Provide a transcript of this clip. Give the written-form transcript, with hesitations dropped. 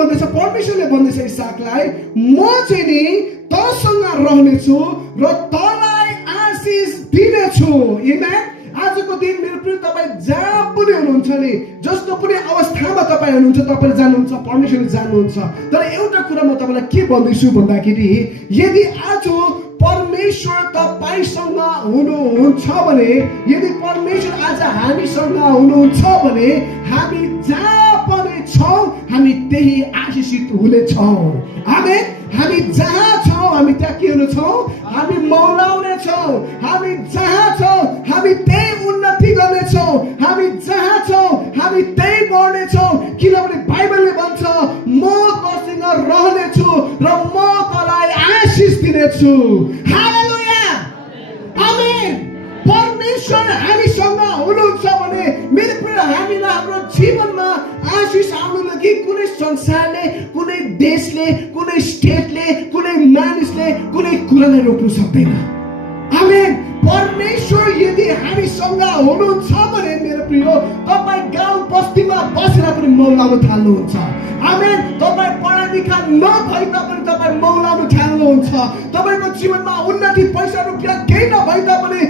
भन्दैछ, परमेश्वरले भन्दैछ इसाकलाई, म चाहिँ नि तँसँग रहनेछु र तँलाई आशिष दिनेछु। आमेन। आजको दिन मेरो प्रिय तपाईँ जहाँ पनि हुनुहुन्छ नि, जस्तो पनि अवस्थामा तपाईँ हुनुहुन्छ, तपाईँले जान्नुहुन्छ, परमेश्वरले जान्नुहुन्छ। तर एउटा कुरा म तपाईँलाई के भन्दैछु भन्दाखेरि, यदि आज परमेश्वर तपाईँसँग हुनुहुन्छ भने, यदि परमेश्वर आज हामीसँग हुनुहुन्छ भने, हामी जहाँ पनि छौँ हामी त्यही आशिषित हुनेछौँ। आमेन। हामी जहाँ छौँ हामी त्यहाँ के हुनेछौँ? हामी मौलाउनेछौँ। हामी जहाँ छौँ हामी त्यही उन्नति गर्नेछौँ। हामी जहाँ छौँ हामी त्यही बढ्नेछौँ। किनभने बाइबलले भन्छ, म तँसँग रहनेछु र म तँलाई आशिष दिनेछु। हालेलुया। आमेन। परमेश्वर हामीसँग हुनुहुन्छ भने मेरो प्रिय, हामीलाई हाम्रो जीवनमा आशिष आउनु लागि कुनै संसारले, कुनै देशले, कुनै स्टेटले, कुनै मानिसले कुनै कुरालाई रोक्नु सक्दैन। आमेन। परमेश्वर यदि हामीसँग हुनुहुन्छ भने मेरो प्रिय, तपाईँ गाउँ बस्तीमा बसेर पनि मौलाउन थाल्नुहुन्छ। आमेन। तपाईँ पढा लेखा नभए तापनि तपाईँ मौलाउन थाल्नुहुन्छ। तपाईँको जीवनमा उन्नति, पैसा रुपियाँ केही नभए तापनि